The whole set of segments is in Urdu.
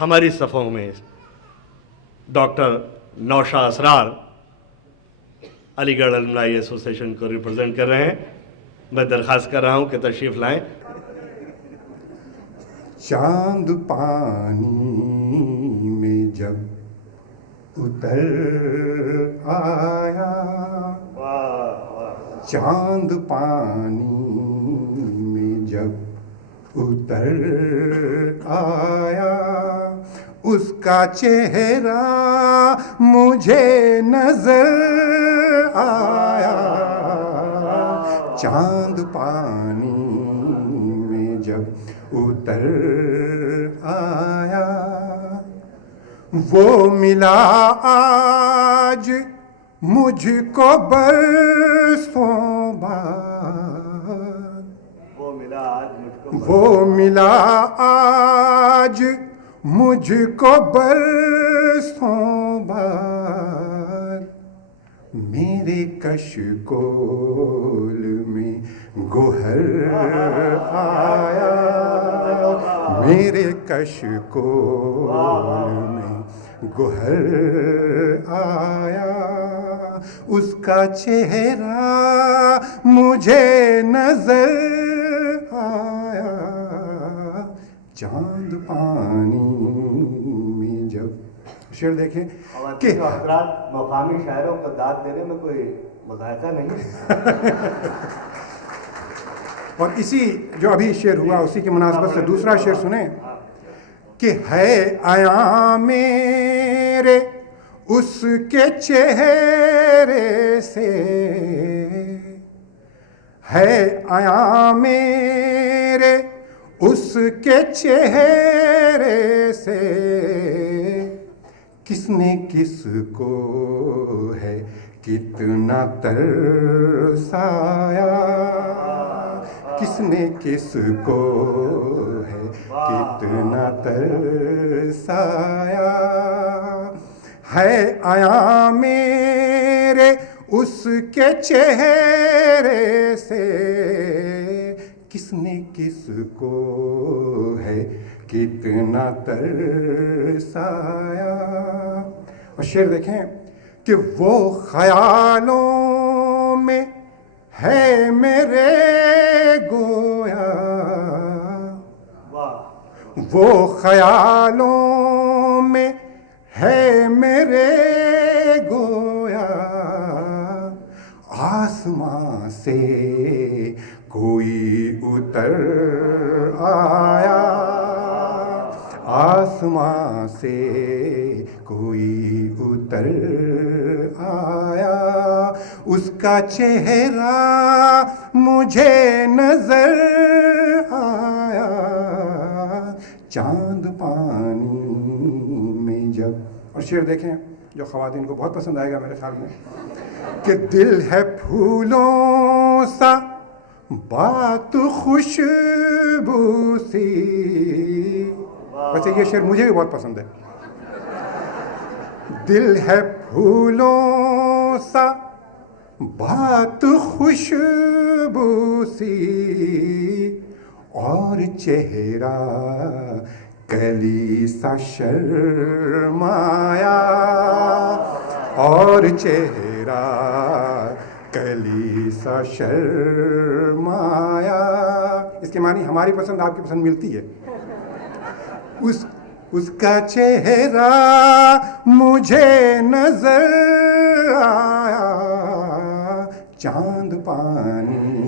ہماری صفوں میں ڈاکٹر نوشا اسرار علی گڑھ المنائی ایسوسیشن کو ریپرزینٹ کر رہے ہیں. میں درخواست کر رہا ہوں کہ تشریف لائیں. چاند پانی میں جب اتر آیا، چاند پانی میں جب اتر آیا، اس کا چہرہ مجھے نظر آیا. چاند پانی میں جب اتر آیا، وہ ملا آج مجھ کو برسوں بعد، وہ ملا آج مجھ کو برسوں بعد. میرے کشکول میں گوہر آیا، میرے کشکول میں گوہر آیا، اس کا چہرہ مجھے نظر آیا. چاند پانی میں جب. شعر دیکھیں کہ حضرات مقامی شاعروں کو داد دینے میں کوئی مذائقہ نہیں. اور اسی جو ابھی شعر ہوا اسی کی مناسبت سے دوسرا شعر سنیں کہ ہے عیاں میرے اس کے چہرے سے، ہے عیاں میرے اس کے چہرے سے، کس نے کس کو ہے کتنا ترسایا، کس نے کس کو ہے کتنا ترسایا. ہے عیاں میرے اس کے چہرے سے، کس نے کس کو ہے کتنا ترسایا. اور شعر دیکھیں کہ وہ خیالوں میں ہے میرے گویا، وہ خیالوں میں ہے میرے گویا، آسمان سے کوئی اتر آیا، آسمان سے کوئی اتر آیا، اس کا چہرہ مجھے نظر آیا. چاند پانی میں جب. اور شعر دیکھیں جو خواتین کو بہت پسند آئے گا میرے خیال میں کہ دل ہے پھولوں سا بات خوشبو سی. ویسے یہ شعر مجھے بھی بہت پسند ہے. دل ہے پھولوں سا بات خوشبو سی، اور چہرہ کلی سا شرمایا، اور چہرہ کلی سا شرمایا. اس کے معنی ہماری پسند آپ کی پسند ملتی ہے. اس کا چہرہ مجھے نظر آیا، چاند پانی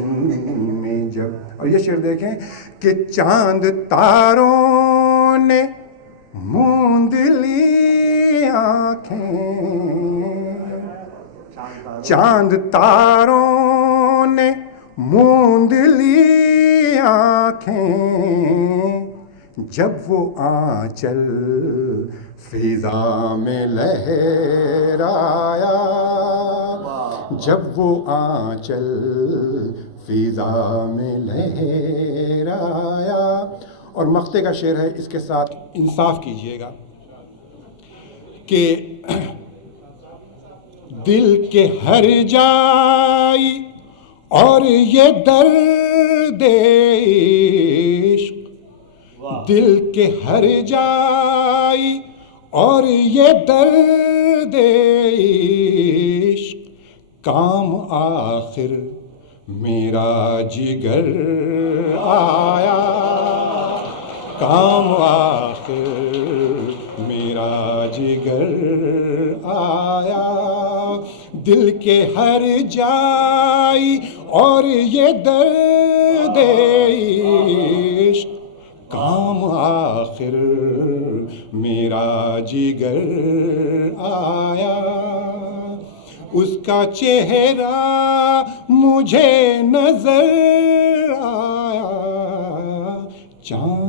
میں جب. اور یہ شعر دیکھیں کہ چاند تاروں نے موند لی آنکھیں، چاند تاروں نے موند لی آنکھیں، جب وہ آنچل فضا میں لہرایا، جب وہ آنچل فضا میں لہرایا. اور مقطع کا شعر ہے، اس کے ساتھ انصاف کیجئے گا کہ دل کے ہر جائی اور یہ درد عشق، دل کے ہر جائی اور یہ درد عشق کام آخر میرا جگر آیا کام آخر میرا جگر آیا دل کے ہر جائی اور یہ درد عشق کام آخر میرا جگر آیا اس کا چہرہ مجھے نظر آیا چاند